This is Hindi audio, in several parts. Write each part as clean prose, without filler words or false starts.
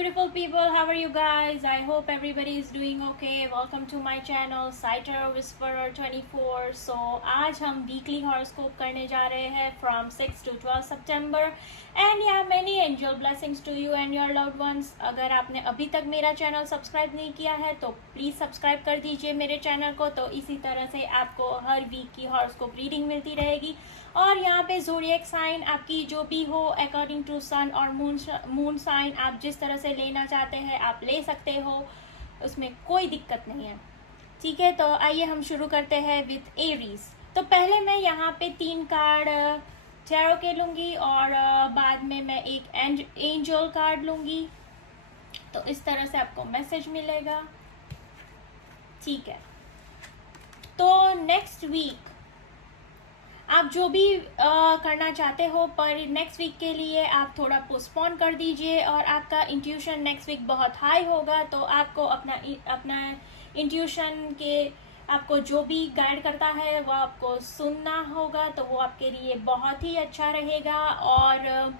beautiful people, how are you guys? I hope everybody is doing okay. Welcome to my channel Sighter Whisperer 24. So आज हम weekly horoscope करने जा रहे हैं from 6 to 12 September and yeah, many angel blessings to you and your loved ones. अगर आपने अभी तक मेरा चैनल सब्सक्राइब नहीं किया है तो प्लीज़ सब्सक्राइब कर दीजिए मेरे चैनल को, तो इसी तरह से आपको हर वीक की हॉरोस्कोप रीडिंग मिलती रहेगी। और यहाँ पे ज़ोडिएक साइन आपकी जो भी हो अकॉर्डिंग टू सन और मून साइन आप जिस तरह से लेना चाहते हैं आप ले सकते हो, उसमें कोई दिक्कत नहीं है। ठीक है, तो आइए हम शुरू करते हैं विथ एरीज। तो पहले मैं यहाँ पे 3 कार्ड टैरो के लूँगी और बाद में मैं एक एंजल कार्ड लूँगी, तो इस तरह से आपको मैसेज मिलेगा। ठीक है, तो नेक्स्ट वीक आप जो भी करना चाहते हो पर नेक्स्ट वीक के लिए आप थोड़ा पोस्टपोन कर दीजिए और आपका इंट्यूशन नेक्स्ट वीक बहुत हाई होगा, तो आपको अपना इंट्यूशन के आपको जो भी गाइड करता है वो आपको सुनना होगा, तो वो आपके लिए बहुत ही अच्छा रहेगा। और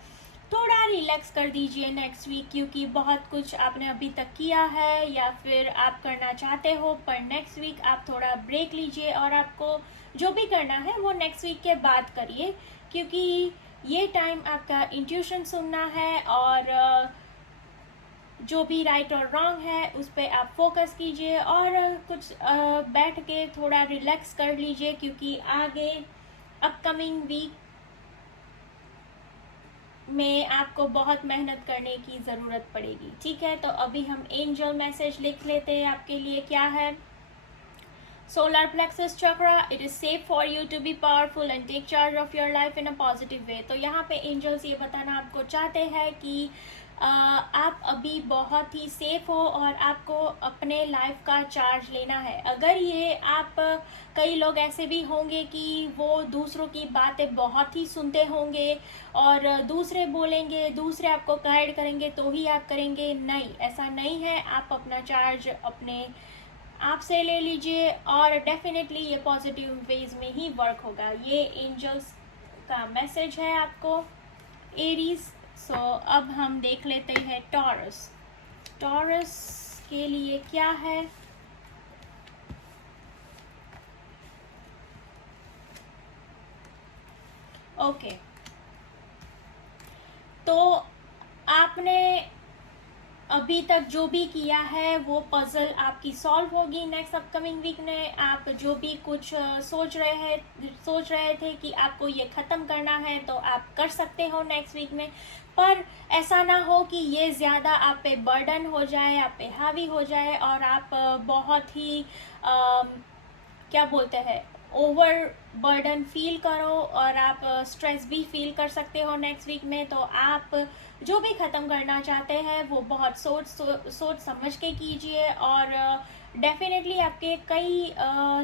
थोड़ा रिलैक्स कर दीजिए नेक्स्ट वीक, क्योंकि बहुत कुछ आपने अभी तक किया है या फिर आप करना चाहते हो, पर नेक्स्ट वीक आप थोड़ा ब्रेक लीजिए और आपको जो भी करना है वो नेक्स्ट वीक के बाद करिए, क्योंकि ये टाइम आपका इंट्यूशन सुनना है और जो भी राइट और रॉन्ग है उस पर आप फोकस कीजिए और कुछ बैठ के थोड़ा रिलैक्स कर लीजिए, क्योंकि आगे अपकमिंग वीक में आपको बहुत मेहनत करने की ज़रूरत पड़ेगी। ठीक है, तो अभी हम एंजल मैसेज लिख लेते हैं आपके लिए क्या है। Solar plexus chakra, it is safe for you to be powerful and take charge of your life in a positive way। तो यहाँ पे एंजल्स ये बताना आपको चाहते हैं कि आप अभी बहुत ही सेफ हो और आपको अपने लाइफ का चार्ज लेना है। अगर ये आप कई लोग ऐसे भी होंगे कि वो दूसरों की बातें बहुत ही सुनते होंगे और दूसरे बोलेंगे, दूसरे आपको गाइड करेंगे तो ही आप करेंगे, नहीं, ऐसा नहीं है। आप अपना चार्ज अपने आप से ले लीजिए और डेफिनेटली ये पॉजिटिव वेज में ही वर्क होगा। ये एंजल्स का मैसेज है आपको एरीज। सो अब हम देख लेते हैं टॉरस। टॉरस के लिए क्या है। ओके, तो आपने अभी तक जो भी किया है वो पजल आपकी सॉल्व होगी नेक्स्ट अपकमिंग वीक में। आप जो भी कुछ सोच रहे थे कि आपको ये ख़त्म करना है तो आप कर सकते हो नेक्स्ट वीक में, पर ऐसा ना हो कि ये ज़्यादा आप पे बर्डन हो जाए, आप पे हावी हो जाए और आप बहुत ही क्या बोलते हैं ओवर बर्डन फील करो और आप स्ट्रेस भी फील कर सकते हो नेक्स्ट वीक में। तो आप जो भी ख़त्म करना चाहते हैं वो बहुत सोच समझ के कीजिए और डेफिनेटली आपके कई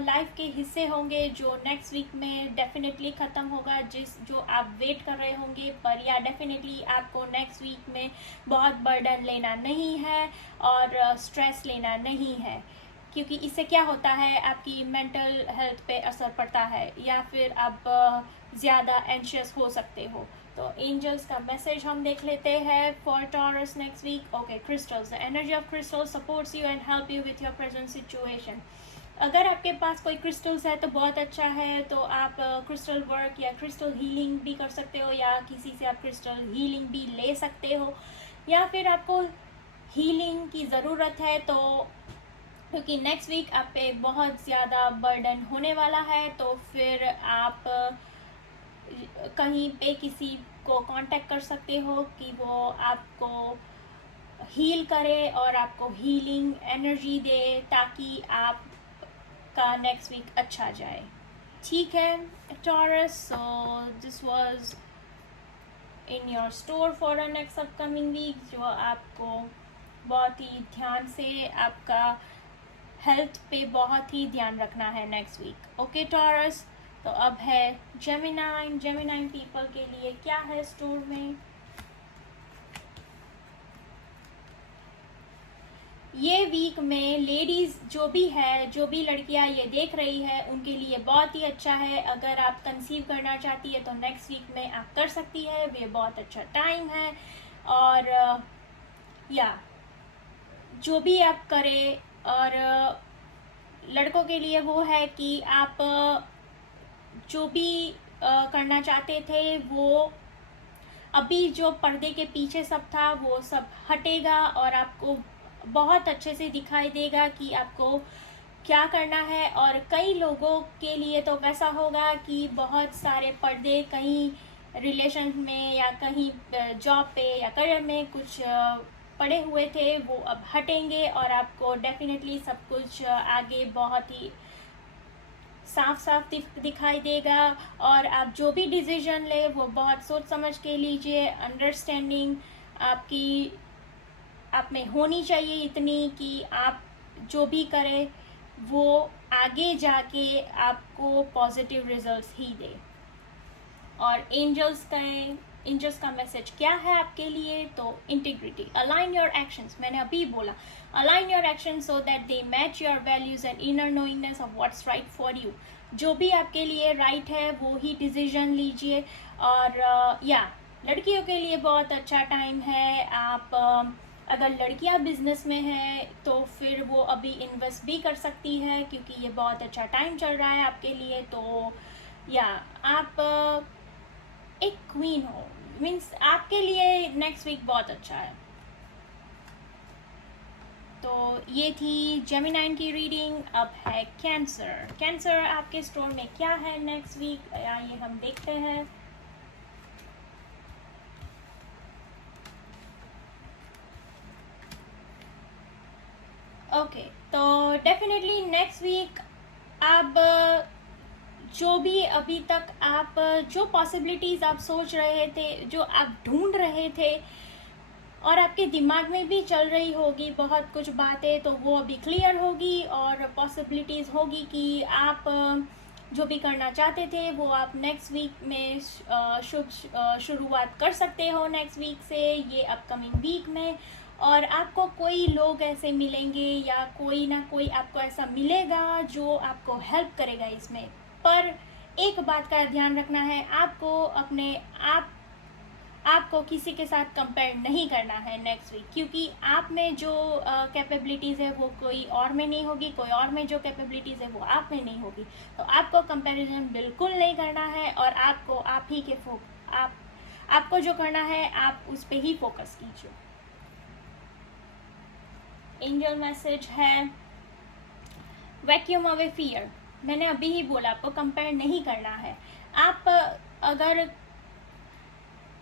लाइफ के हिस्से होंगे जो नेक्स्ट वीक में डेफिनेटली ख़त्म होगा, जो आप वेट कर रहे होंगे, पर या डेफिनेटली आपको नेक्स्ट वीक में बहुत बर्डन लेना नहीं है और स्ट्रेस लेना नहीं है, क्योंकि इससे क्या होता है आपकी मेंटल हेल्थ पे असर पड़ता है या फिर आप ज़्यादा एंशियस हो सकते हो। तो एंजल्स का मैसेज हम देख लेते हैं for Taurus next week. Okay, crystals, the energy of crystals supports you and help you with your present situation. अगर आपके पास कोई क्रिस्टल्स है तो बहुत अच्छा है, तो आप क्रिस्टल वर्क या क्रिस्टल हीलिंग भी कर सकते हो या किसी से आप क्रिस्टल हीलिंग भी ले सकते हो, या फिर आपको हीलिंग की ज़रूरत है तो क्योंकि नेक्स्ट वीक आप पे बहुत ज़्यादा बर्डन होने वाला है, तो फिर आप कहीं पे किसी को कांटेक्ट कर सकते हो कि वो आपको हील करे और आपको हीलिंग एनर्जी दे ताकि आपका नेक्स्ट वीक अच्छा जाए। ठीक है Taurus, so this was in your store for the next upcoming week, जो आपको बहुत ही ध्यान से आपका हेल्थ पे बहुत ही ध्यान रखना है नेक्स्ट वीक। ओके टॉरस, तो अब है जेमिनाइन पीपल के लिए क्या है स्टोर में। ये वीक में लेडीज जो भी लड़कियां ये देख रही है उनके लिए बहुत ही अच्छा है। अगर आप कंसीव करना चाहती है तो नेक्स्ट वीक में आप कर सकती है, ये बहुत अच्छा टाइम है। और या जो भी आप करें, और लड़कों के लिए वो है कि आप जो भी करना चाहते थे वो अभी जो पर्दे के पीछे सब था वो सब हटेगा, और आपको बहुत अच्छे से दिखाई देगा कि आपको क्या करना है। और कई लोगों के लिए तो वैसा होगा कि बहुत सारे पर्दे कहीं रिलेशन में या कहीं जॉब पे या करियर में कुछ पड़े हुए थे, वो अब हटेंगे और आपको डेफिनेटली सब कुछ आगे बहुत ही साफ साफ दिखाई देगा। और आप जो भी डिसीजन ले वो बहुत सोच समझ के लीजिए। अंडरस्टैंडिंग आपकी आप में होनी चाहिए इतनी कि आप जो भी करें वो आगे जाके आपको पॉजिटिव रिजल्ट्स ही दे। और एंजल्स का मैसेज क्या है आपके लिए? तो इंटीग्रिटी, अलाइन योर एक्शंस। मैंने अभी बोला align your actions so that they match your values and inner knowingness of what's right for you. जो भी आपके लिए राइट है वो ही डिसीजन लीजिए। और लड़कियों के लिए बहुत अच्छा टाइम है। आप अगर लड़कियां बिजनेस में है तो फिर वो अभी इन्वेस्ट भी कर सकती है, क्योंकि ये बहुत अच्छा टाइम चल रहा है आपके लिए। तो आप एक क्वीन हो, मीन्स आपके लिए नेक्स्ट वीक बहुत अच्छा है। तो ये थी जेमिनाइन की रीडिंग। अब है कैंसर आपके स्टोर में क्या है नेक्स्ट वीक, ये हम देखते हैं। ओके, तो डेफिनेटली नेक्स्ट वीक आप जो भी अभी तक आप जो पॉसिबिलिटीज़ आप सोच रहे थे, जो आप ढूंढ रहे थे और आपके दिमाग में भी चल रही होगी बहुत कुछ बातें, तो वो अभी क्लियर होगी और पॉसिबिलिटीज़ होगी कि आप जो भी करना चाहते थे वो आप नेक्स्ट वीक में शुभ शुरुआत कर सकते हो नेक्स्ट वीक से, ये अपकमिंग वीक में। और आपको कोई लोग ऐसे मिलेंगे या कोई ना कोई आपको ऐसा मिलेगा जो आपको हेल्प करेगा इसमें। पर एक बात का ध्यान रखना है, आपको किसी के साथ कंपेयर नहीं करना है नेक्स्ट वीक, क्योंकि आप में जो कैपेबिलिटीज़ है वो कोई और में नहीं होगी, कोई और में जो कैपेबिलिटीज़ है वो आप में नहीं होगी। तो आपको कंपैरिजन बिल्कुल नहीं करना है, और आपको जो करना है आप उस पर ही फोकस कीजिए। एंजल मैसेज है वैक्यूम अवे फियर। मैंने अभी ही बोला आपको कंपेयर नहीं करना है। आप अगर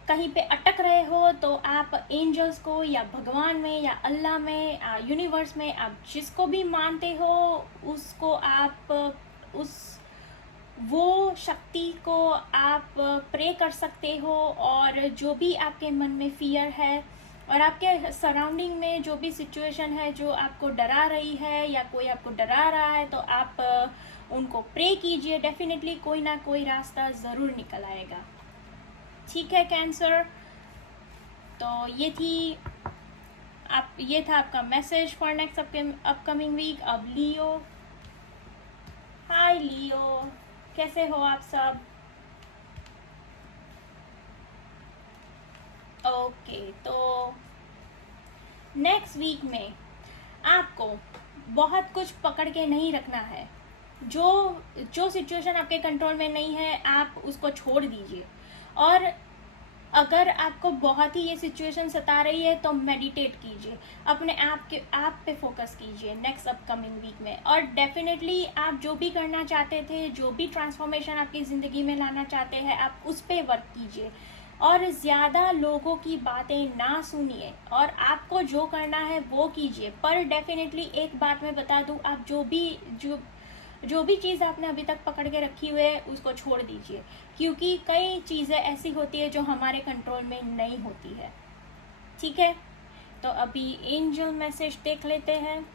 कहीं पे अटक रहे हो तो आप एंजल्स को या भगवान में या अल्लाह में यूनिवर्स में आप जिसको भी मानते हो उसको आप वो शक्ति को आप प्रे कर सकते हो। और जो भी आपके मन में फियर है और आपके सराउंडिंग में जो भी सिचुएशन है जो आपको डरा रही है या कोई आपको डरा रहा है, तो आप उनको प्रे कीजिए। डेफिनेटली कोई ना कोई रास्ता ज़रूर निकल आएगा। ठीक है कैंसर, तो ये था आपका message for next upcoming week. अब लियो, हाय लियो, कैसे हो आप सब? ओके, तो नेक्स्ट वीक में आपको बहुत कुछ पकड़ के नहीं रखना है। जो सिचुएशन आपके कंट्रोल में नहीं है आप उसको छोड़ दीजिए। और अगर आपको बहुत ही ये सिचुएशन सता रही है तो मेडिटेट कीजिए, अपने आप पे फोकस कीजिए नेक्स्ट अपकमिंग वीक में। और डेफिनेटली आप जो भी करना चाहते थे, जो भी ट्रांसफॉर्मेशन आपकी ज़िंदगी में लाना चाहते हैं, आप उस पर वर्क कीजिए और ज़्यादा लोगों की बातें ना सुनिए और आपको जो करना है वो कीजिए। पर डेफिनेटली एक बात मैं बता दूं, आप जो भी चीज़ आपने अभी तक पकड़ के रखी हुई है उसको छोड़ दीजिए, क्योंकि कई चीज़ें ऐसी होती है जो हमारे कंट्रोल में नहीं होती है। ठीक है, तो अभी एंजल मैसेज देख लेते हैं।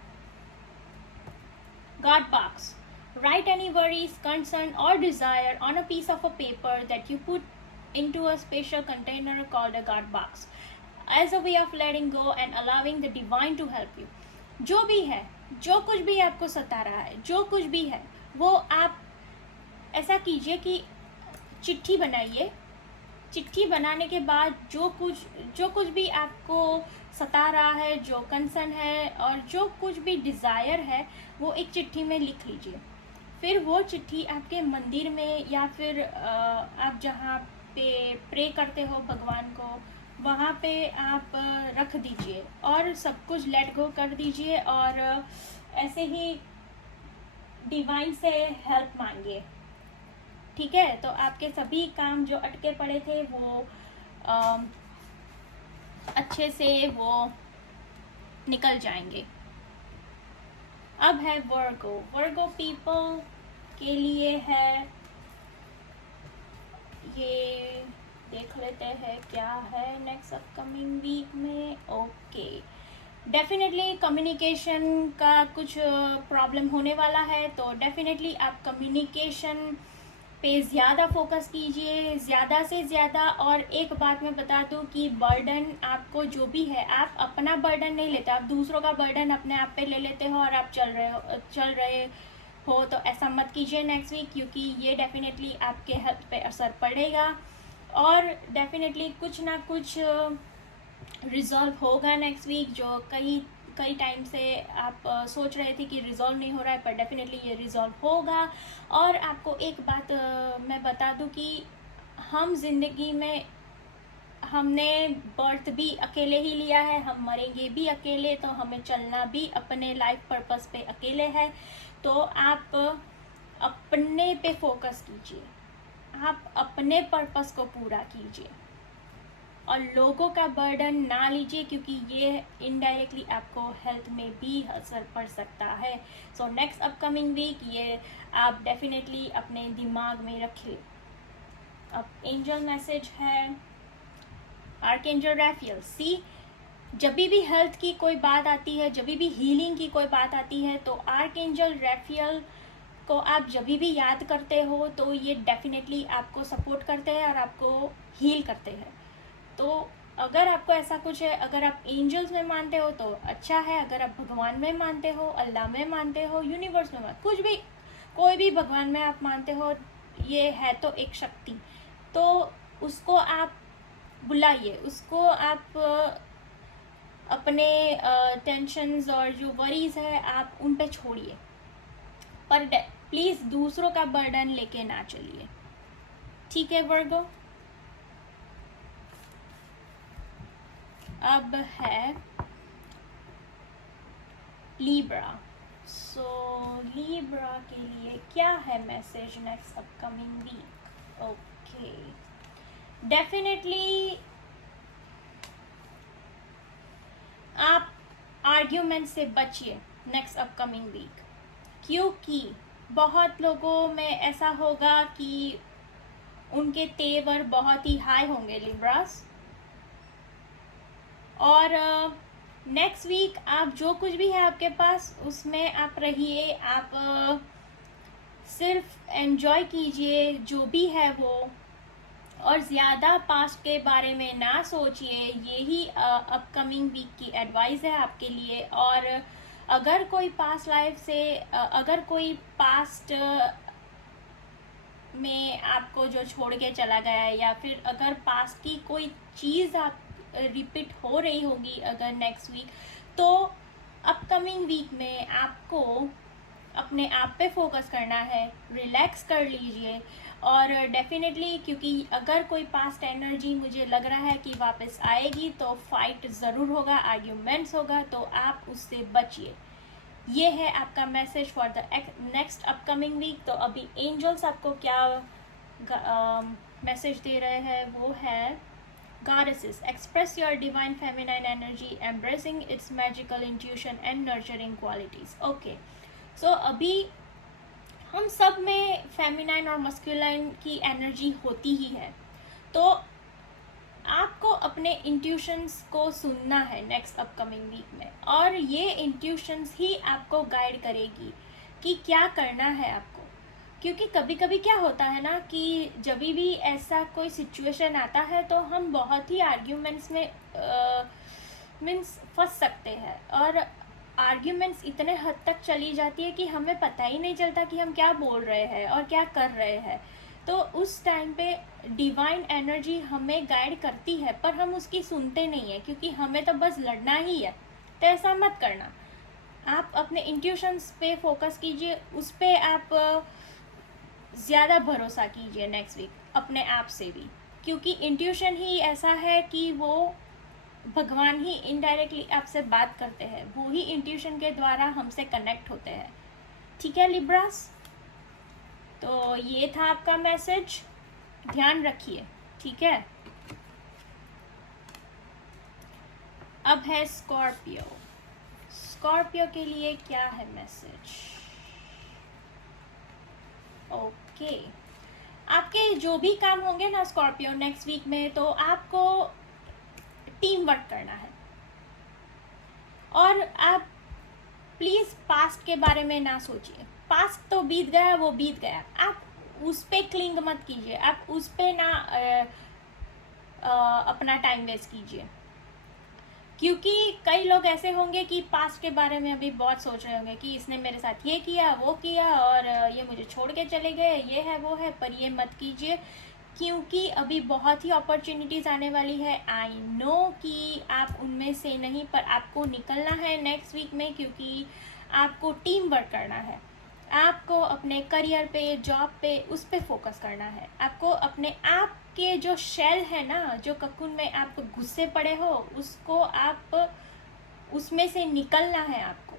God box, right any worries, concern और desire on a piece of a paper that you put into a special container called a God box as a way of letting go and allowing the divine to help you। जो भी है, जो कुछ भी आपको सता रहा है, जो कुछ भी है, वो आप ऐसा कीजिए कि चिट्ठी बनाइए चिट्ठी बनाने के बाद जो कुछ भी आपको सता रहा है, जो कंसर्न है और जो कुछ भी डिज़ायर है, वो एक चिट्ठी में लिख लीजिए। फिर वो चिट्ठी आपके मंदिर में या फिर आप जहाँ पे प्रे करते हो भगवान को, वहाँ पे आप रख दीजिए और सब कुछ लेट गो कर दीजिए और ऐसे ही डिवाइन से हेल्प मांगिए। ठीक है, तो आपके सभी काम जो अटके पड़े थे वो अच्छे से वो निकल जाएंगे। अब है वर्गो पीपल के लिए है, ये देख लेते हैं क्या है नेक्स्ट अपकमिंग वीक में। ओके, डेफिनेटली कम्युनिकेशन का कुछ प्रॉब्लम होने वाला है, तो डेफिनेटली आप कम्युनिकेशन पे ज़्यादा फोकस कीजिए, ज़्यादा से ज़्यादा। और एक बात मैं बता दूं कि बर्डन आपको जो भी है, आप अपना बर्डन नहीं लेते, आप दूसरों का बर्डन अपने आप पे ले लेते हो और आप चल रहे हो, तो ऐसा मत कीजिए नेक्स्ट वीक, क्योंकि ये डेफिनेटली आपके हेल्थ पे असर पड़ेगा और डेफिनेटली कुछ ना कुछ रिजॉल्व होगा नेक्स्ट वीक, जो कई टाइम से आप सोच रहे थे कि रिजॉल्व नहीं हो रहा है, पर डेफिनेटली ये रिजॉल्व होगा। और आपको एक बात मैं बता दूं कि हम जिंदगी में हमने बर्थ भी अकेले ही लिया है, हम मरेंगे भी अकेले, तो हमें चलना भी अपने लाइफ पर्पस पे अकेले है। तो आप अपने पे फोकस कीजिए, आप अपने पर्पस को पूरा कीजिए और लोगों का बर्डन ना लीजिए, क्योंकि ये इनडायरेक्टली आपको हेल्थ में भी असर पड़ सकता है। सो नेक्स्ट अपकमिंग वीक ये आप डेफिनेटली अपने दिमाग में रखिए। अब एंजल मैसेज है आर्कएंजल रैफियल। सी, जब भी हेल्थ की कोई बात आती है, जब भी हीलिंग की कोई बात आती है, तो आर्कएंजल रैफियल को आप जब भी याद करते हो तो ये डेफिनेटली आपको सपोर्ट करते हैं और आपको हील करते हैं। तो अगर आपको ऐसा कुछ है, अगर आप एंजल्स में मानते हो तो अच्छा है, अगर आप भगवान में मानते हो, अल्लाह में मानते हो, यूनिवर्स में कुछ भी, कोई भी भगवान में आप मानते हो, ये है तो एक शक्ति, तो उसको आप बुलाइए, उसको आप अपने टेंशन्स और जो वरीज है आप उन पे छोड़िए, पर प्लीज दूसरों का बर्डन लेके ना चलिए। ठीक है वर्गो। अब है लीब्रा। सो लीब्रा के लिए क्या है message next upcoming week? Okay, definitely आप आर्ग्यूमेंट से बचिए नेक्स्ट अपकमिंग वीक, क्योंकि बहुत लोगों में ऐसा होगा कि उनके तेवर बहुत ही हाई होंगे लिब्रास, और नेक्स्ट वीक आप जो कुछ भी है आपके पास उसमें आप रहिए, आप सिर्फ एंजॉय कीजिए जो भी है वो, और ज़्यादा पास्ट के बारे में ना सोचिए। यही अपकमिंग वीक की एडवाइस है आपके लिए। और अगर कोई पास्ट लाइफ से अगर कोई पास्ट में आपको जो छोड़ के चला गया है, या फिर अगर पास्ट की कोई चीज़ आप रिपीट हो रही होगी अगर नेक्स्ट वीक, तो अपकमिंग वीक में आपको अपने आप पे फोकस करना है, रिलैक्स कर लीजिए। और डेफिनेटली, क्योंकि अगर कोई पास्ट एनर्जी मुझे लग रहा है कि वापस आएगी, तो फाइट ज़रूर होगा, आर्ग्यूमेंट्स होगा, तो आप उससे बचिए। ये है आपका message for the next upcoming week. तो अभी एंजल्स आपको क्या मैसेज दे रहे हैं वो है, Goddesses, express your divine feminine energy, embracing its magical intuition and nurturing qualities. Okay, so अभी हम सब में फेमिनाइन और मस्कुलाइन की एनर्जी होती ही है, तो आपको अपने इंट्यूशंस को सुनना है नेक्स्ट अपकमिंग वीक में, और ये इंट्यूशंस ही आपको गाइड करेगी कि क्या करना है आपको। क्योंकि कभी कभी क्या होता है ना कि जब भी ऐसा कोई सिचुएशन आता है तो हम बहुत ही आर्ग्यूमेंट्स में मीन्स फंस सकते हैं, और आर्ग्यूमेंट्स इतने हद तक चली जाती है कि हमें पता ही नहीं चलता कि हम क्या बोल रहे हैं और क्या कर रहे हैं। तो उस टाइम पे डिवाइन एनर्जी हमें गाइड करती है, पर हम उसकी सुनते नहीं है, क्योंकि हमें तो बस लड़ना ही है। तो ऐसा मत करना, आप अपने इंट्यूशंस पे फोकस कीजिए, उस पे आप ज़्यादा भरोसा कीजिए नेक्स्ट वीक अपने आप से भी, क्योंकि इंट्यूशन ही ऐसा है कि वो भगवान ही इनडायरेक्टली आपसे बात करते हैं, वो ही इंट्यूशन के द्वारा हमसे कनेक्ट होते हैं। ठीक है लिब्रास, तो ये था आपका मैसेज, ध्यान रखिए। ठीक है, अब है स्कॉर्पियो। स्कॉर्पियो के लिए क्या है मैसेज? ओके, आपके जो भी काम होंगे ना स्कॉर्पियो नेक्स्ट वीक में, तो आपको टीम वर्क करना है। और आप प्लीज़ पास्ट के बारे में ना सोचिए, पास्ट तो बीत गया, वो बीत गया, आप उस पर क्लिंग मत कीजिए, आप उस पर ना अपना टाइम वेस्ट कीजिए, क्योंकि कई लोग ऐसे होंगे कि पास्ट के बारे में अभी बहुत सोच रहे होंगे कि इसने मेरे साथ ये किया, वो किया, और ये मुझे छोड़ के चले गए, ये है वो है। पर ये मत कीजिए, क्योंकि अभी बहुत ही अपॉर्चुनिटीज़ आने वाली है। आई नो कि आप उनमें से नहीं, पर आपको निकलना है नेक्स्ट वीक में, क्योंकि आपको टीम वर्क करना है, आपको अपने करियर पे, जॉब पे, उस पे फोकस करना है। आपको अपने आप के जो शेल है ना, जो ककून में आप घुसे पड़े हो, उसको आप उसमें से निकलना है। आपको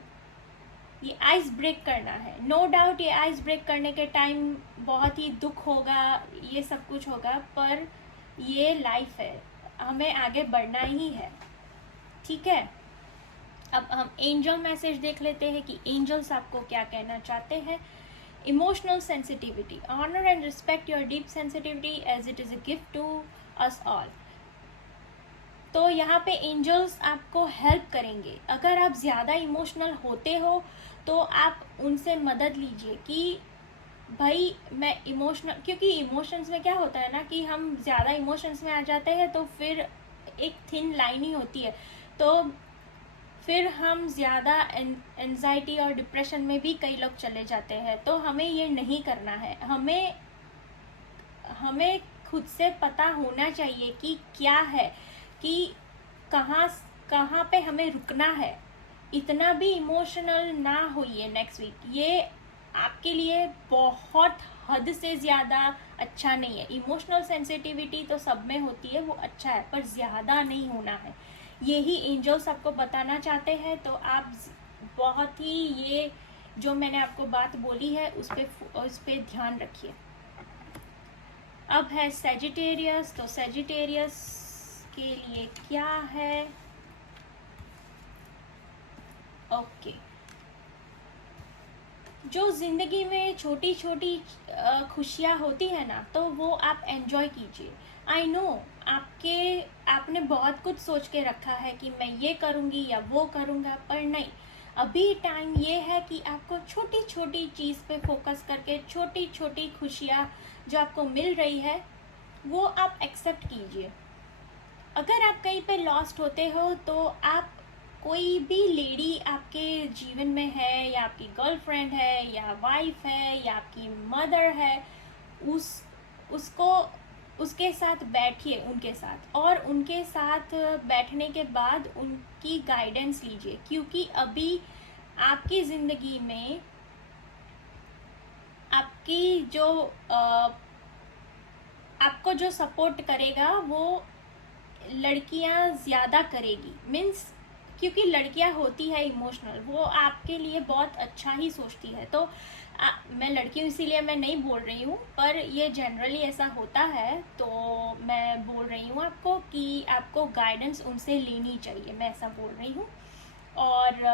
ये आइस ब्रेक करना है। नो डाउट ये आइस ब्रेक करने के टाइम बहुत ही दुख होगा, ये सब कुछ होगा, पर ये लाइफ है, हमें आगे बढ़ना ही है। ठीक है, अब हम एंजल मैसेज देख लेते हैं कि एंजल्स आपको क्या कहना चाहते हैं। Emotional sensitivity, honour and respect your deep sensitivity as it is a gift to us all. तो यहाँ पे एंजल्स आपको हेल्प करेंगे। अगर आप ज़्यादा इमोशनल होते हो तो आप उनसे मदद लीजिए कि भाई मैं इमोशनल, क्योंकि इमोशंस में क्या होता है ना कि हम ज़्यादा इमोशंस में आ जाते हैं तो फिर एक थिन लाइन ही होती है, तो फिर हम ज़्यादा एंजाइटी और डिप्रेशन में भी कई लोग चले जाते हैं। तो हमें ये नहीं करना है, हमें खुद से पता होना चाहिए कि क्या है, कि कहाँ पे हमें रुकना है। इतना भी इमोशनल ना होइए नेक्स्ट वीक, ये आपके लिए बहुत हद से ज़्यादा अच्छा नहीं है। इमोशनल सेंसिटिविटी तो सब में होती है, वो अच्छा है, पर ज़्यादा नहीं होना है। यही एंजल्स आपको बताना चाहते हैं। तो आप बहुत ही ये जो मैंने आपको बात बोली है उस पे ध्यान रखिए। अब है सैजिटेरियस। तो सैजिटेरियस के लिए क्या है? ओके, जो ज़िंदगी में छोटी छोटी खुशियाँ होती है ना, तो वो आप एंजॉय कीजिए। आई नो आपने बहुत कुछ सोच के रखा है कि मैं ये करूँगी या वो करूँगा, पर नहीं, अभी टाइम ये है कि आपको छोटी छोटी चीज़ पे फोकस करके छोटी छोटी खुशियाँ जो आपको मिल रही है वो आप एक्सेप्ट कीजिए। अगर आप कहीं पे लॉस्ट होते हो तो आप, कोई भी लेडी आपके जीवन में है, या आपकी गर्लफ्रेंड है, या वाइफ है, या आपकी मदर है, उसको उसके साथ बैठिए, उनके साथ, और उनके साथ बैठने के बाद उनकी गाइडेंस लीजिए, क्योंकि अभी आपकी ज़िंदगी में आपकी जो आपको जो सपोर्ट करेगा वो लड़कियां ज़्यादा करेगी। मीन्स क्योंकि लड़कियां होती है इमोशनल, वो आपके लिए बहुत अच्छा ही सोचती है। तो मैं लड़की हूँ इसीलिए मैं नहीं बोल रही हूँ, पर ये जनरली ऐसा होता है। तो मैं बोल रही हूँ आपको कि आपको गाइडेंस उनसे लेनी चाहिए, मैं ऐसा बोल रही हूँ। और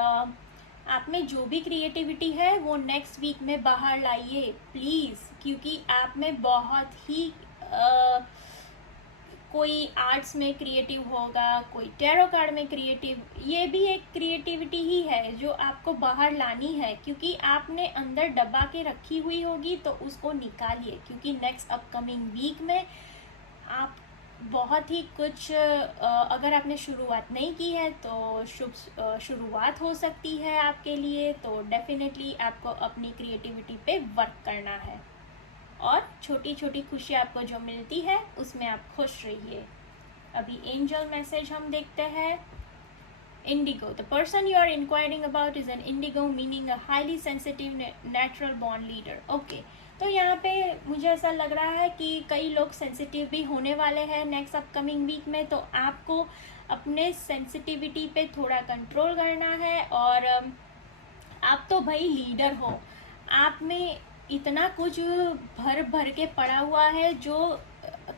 आप में जो भी क्रिएटिविटी है वो नेक्स्ट वीक में बाहर लाइए प्लीज़, क्योंकि आप में बहुत ही कोई आर्ट्स में क्रिएटिव होगा, कोई टैरो कार्ड में क्रिएटिव, ये भी एक क्रिएटिविटी ही है जो आपको बाहर लानी है, क्योंकि आपने अंदर दबा के रखी हुई होगी, तो उसको निकालिए, क्योंकि नेक्स्ट अपकमिंग वीक में आप बहुत ही कुछ, अगर आपने शुरुआत नहीं की है तो शुभ शुरुआत हो सकती है आपके लिए। तो डेफिनेटली आपको अपनी क्रिएटिविटी पे वर्क करना है। और छोटी छोटी खुशी आपको जो मिलती है उसमें आप खुश रहिए। अभी एंजल मैसेज हम देखते हैं। Indigo. The person you are inquiring about is an indigo, meaning a highly sensitive natural born leader. Okay. तो यहाँ पे मुझे ऐसा लग रहा है कि कई लोग सेंसिटिव भी होने वाले हैं नेक्स्ट अपकमिंग वीक में, तो आपको अपने सेंसिटिविटी पे थोड़ा कंट्रोल करना है। और आप तो भाई लीडर हो, आप में इतना कुछ भर भर के पड़ा हुआ है जो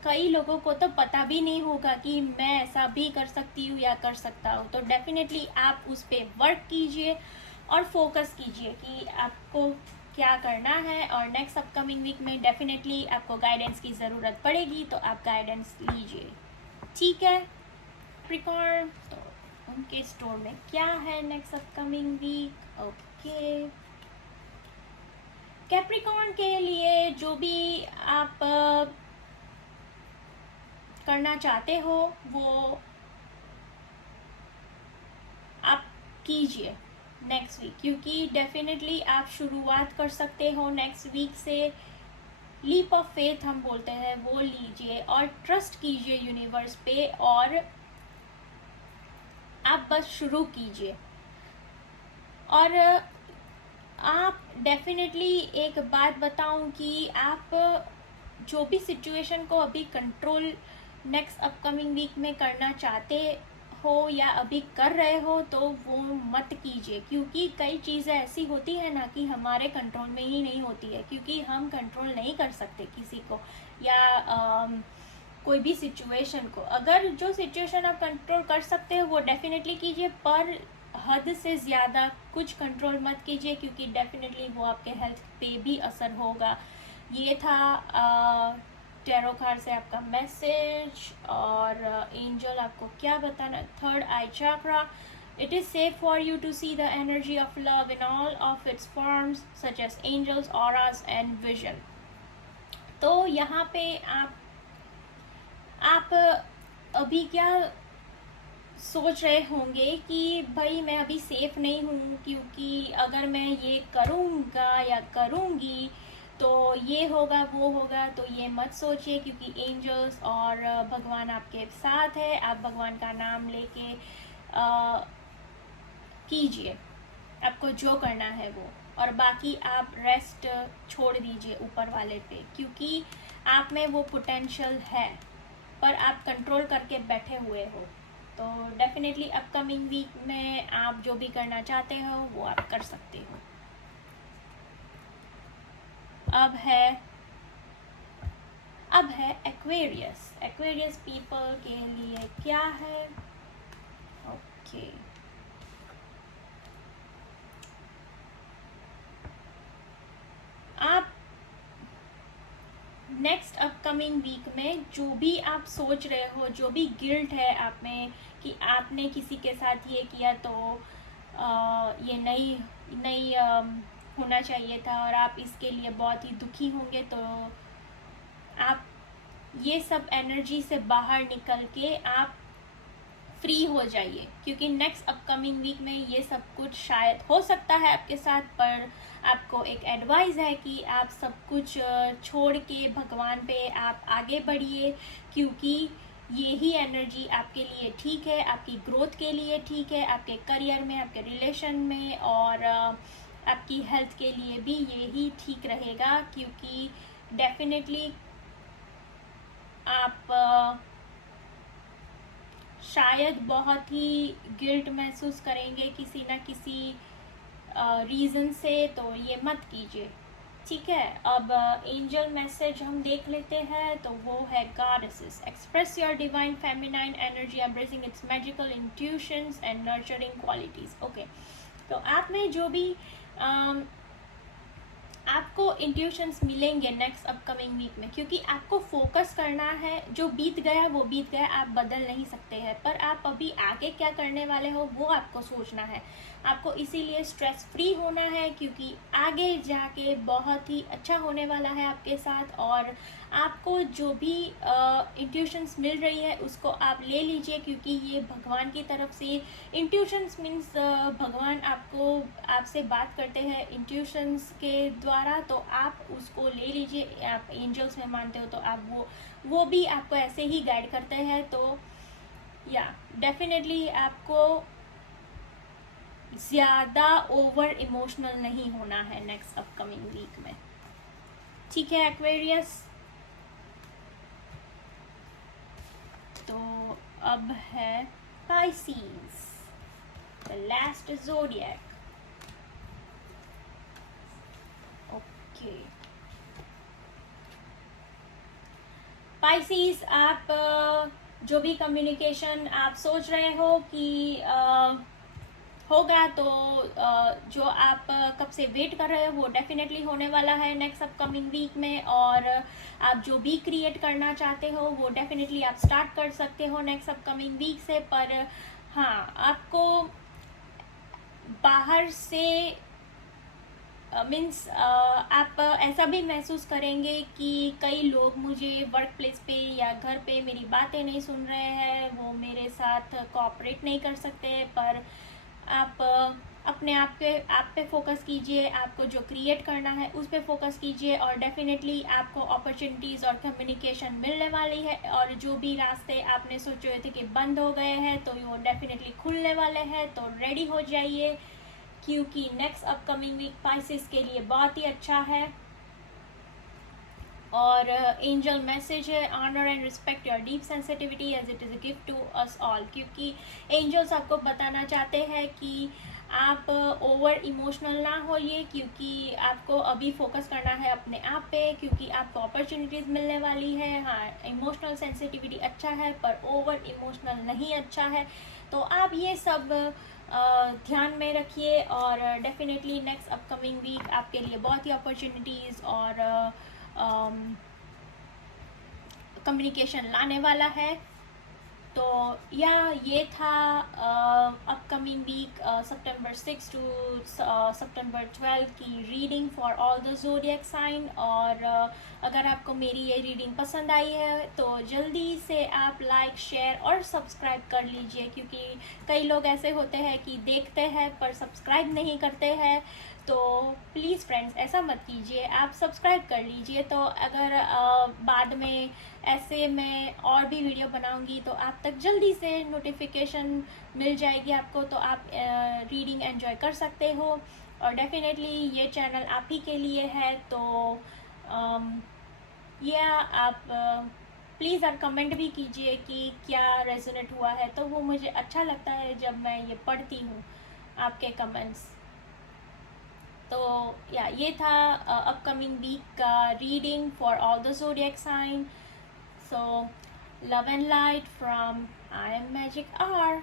कई लोगों को तो पता भी नहीं होगा कि मैं ऐसा भी कर सकती हूँ या कर सकता हूँ। तो डेफिनेटली आप उस पर वर्क कीजिए और फोकस कीजिए कि आपको क्या करना है। और नेक्स्ट अपकमिंग वीक में डेफिनेटली आपको गाइडेंस की ज़रूरत पड़ेगी, तो आप गाइडेंस लीजिए, ठीक है। कैप्रिकॉर्न, तो उनके स्टोर में क्या है next upcoming week? Okay, Capricorn के लिए जो भी आप करना चाहते हो वो आप कीजिए नेक्स्ट वीक, क्योंकि डेफिनेटली आप शुरुआत कर सकते हो नेक्स्ट वीक से। लीप ऑफ फेथ हम बोलते हैं वो लीजिए और ट्रस्ट कीजिए यूनिवर्स पे, और आप बस शुरू कीजिए। और आप डेफिनेटली एक बात बताऊं कि आप जो भी सिचुएशन को अभी कंट्रोल नेक्स्ट अपकमिंग वीक में करना चाहते हो या अभी कर रहे हो, तो वो मत कीजिए, क्योंकि कई चीज़ें ऐसी होती है ना कि हमारे कंट्रोल में ही नहीं होती है, क्योंकि हम कंट्रोल नहीं कर सकते किसी को या कोई भी सिचुएशन को। अगर जो सिचुएशन आप कंट्रोल कर सकते हो वो डेफिनेटली कीजिए, पर हद से ज़्यादा कुछ कंट्रोल मत कीजिए, क्योंकि डेफिनेटली वो आपके हेल्थ पे भी असर होगा। ये था टैरो कार्ड से आपका मैसेज। और एंजल आपको क्या बताना? Third eye chakra, it is safe for you to see the energy of love in all of its forms such as angels, auras and vision. तो यहाँ पे आप अभी क्या सोच रहे होंगे कि भाई मैं अभी सेफ नहीं हूँ, क्योंकि अगर मैं ये करूँगा या करूँगी तो ये होगा वो होगा। तो ये मत सोचिए, क्योंकि एंजल्स और भगवान आपके साथ है। आप भगवान का नाम लेके कीजिए आपको जो करना है वो, और बाकी आप रेस्ट छोड़ दीजिए ऊपर वाले पे, क्योंकि आप में वो पोटेंशियल है पर आप कंट्रोल करके बैठे हुए हो। तो डेफिनेटली अपकमिंग वीक में आप जो भी करना चाहते हो वो आप कर सकते हो। अब है एक्वेरियस। एक्वेरियस पीपल के लिए क्या है? ओके, आप नेक्स्ट अपकमिंग वीक में जो भी आप सोच रहे हो, जो भी गिल्ट है आप में कि आपने किसी के साथ ये किया तो ये नहीं होना चाहिए था, और आप इसके लिए बहुत ही दुखी होंगे, तो आप ये सब एनर्जी से बाहर निकल के आप फ्री हो जाइए, क्योंकि नेक्स्ट अपकमिंग वीक में ये सब कुछ शायद हो सकता है आपके साथ। पर आपको एक एडवाइस है कि आप सब कुछ छोड़ के भगवान पे आप आगे बढ़िए, क्योंकि ये ही एनर्जी आपके लिए ठीक है, आपकी ग्रोथ के लिए ठीक है, आपके करियर में, आपके रिलेशन में, और आपकी हेल्थ के लिए भी यही ठीक रहेगा। क्योंकि डेफिनेटली आप शायद बहुत ही गिल्ट महसूस करेंगे किसी ना किसी रीज़न से, तो ये मत कीजिए, ठीक है। अब एंजल मैसेज हम देख लेते हैं, तो वो है goddesses, express your divine feminine energy, embracing its magical intuitions and nurturing qualities. Okay, तो आप में जो भी आपको इंट्यूशंस मिलेंगे नेक्स्ट अपकमिंग वीक में, क्योंकि आपको फोकस करना है। जो बीत गया वो बीत गया, आप बदल नहीं सकते हैं, पर आप अभी आगे क्या करने वाले हो वो आपको सोचना है। आपको इसीलिए स्ट्रेस फ्री होना है, क्योंकि आगे जाके बहुत ही अच्छा होने वाला है आपके साथ। और आपको जो भी इंट्यूशंस मिल रही है उसको आप ले लीजिए, क्योंकि ये भगवान की तरफ से इंट्यूशंस मीन्स भगवान आपसे बात करते हैं इंट्यूशंस के द्वारा। द्वारा, तो आप उसको ले लीजिए। आप एंजल्स में मानते हो तो आप वो भी आपको ऐसे ही गाइड करते हैं। तो या डेफिनेटली आपको ज़्यादा ओवर इमोशनल नहीं होना है नेक्स्ट अपकमिंग वीक में, ठीक है एक्वेरियस। तो अब है Pisces, the last zodiac. Okay Pisces, आप जो भी कम्युनिकेशन आप सोच रहे हो कि होगा, तो जो आप कब से वेट कर रहे हो वो डेफिनेटली होने वाला है नेक्स्ट अपकमिंग वीक में। और आप जो भी क्रिएट करना चाहते हो वो डेफिनेटली आप स्टार्ट कर सकते हो नेक्स्ट अपकमिंग वीक से। पर हाँ, आपको बाहर से मीन्स आप ऐसा भी महसूस करेंगे कि कई लोग मुझे वर्क प्लेस पे या घर पे मेरी बातें नहीं सुन रहे हैं, वो मेरे साथ कोऑपरेट नहीं कर सकते। पर आप अपने आप पे फोकस कीजिए, आपको जो क्रिएट करना है उस पे फोकस कीजिए, और डेफिनेटली आपको अपॉर्चुनिटीज़ और कम्युनिकेशन मिलने वाली है। और जो भी रास्ते आपने सोचे थे कि बंद हो गए हैं तो वो डेफिनेटली खुलने वाले हैं। तो रेडी हो जाइए, क्योंकि नेक्स्ट अपकमिंग वीक पाइसेस के लिए बहुत ही अच्छा है। और एंजल मैसेज है, honour and respect your deep sensitivity as it is a gift to us all. क्योंकि एंजल्स आपको बताना चाहते हैं कि आप ओवर इमोशनल ना होइए, क्योंकि आपको अभी फोकस करना है अपने आप पे, क्योंकि आपको अपॉर्चुनिटीज़ मिलने वाली है। हाँ, इमोशनल सेंसिटिविटी अच्छा है पर ओवर इमोशनल नहीं अच्छा है। तो आप ये सब ध्यान में रखिए, और डेफिनेटली नेक्स्ट अपकमिंग वीक आपके लिए बहुत ही अपॉर्चुनिटीज़ और कम्युनिकेशन लाने वाला है। तो या ये था upcoming week September 6 to September 12 की reading for all the zodiac sign. और अगर आपको मेरी ये रीडिंग पसंद आई है तो जल्दी से आप लाइक, शेयर और सब्सक्राइब कर लीजिए, क्योंकि कई लोग ऐसे होते हैं कि देखते हैं पर सब्सक्राइब नहीं करते हैं। तो प्लीज़ फ्रेंड्स, ऐसा मत कीजिए, आप सब्सक्राइब कर लीजिए। तो अगर बाद में ऐसे मैं और भी वीडियो बनाऊंगी तो आप तक जल्दी से नोटिफिकेशन मिल जाएगी आपको, तो आप रीडिंग एंजॉय कर सकते हो। और डेफिनेटली ये चैनल आप ही के लिए है। तो ये आप प्लीज़ आप कमेंट भी कीजिए कि क्या रेजोनेट हुआ है, तो वो मुझे अच्छा लगता है जब मैं ये पढ़ती हूँ आपके कमेंट्स। तो या ये था अपकमिंग वीक का reading for all the zodiac sign. So, love and light from I Am Magic R.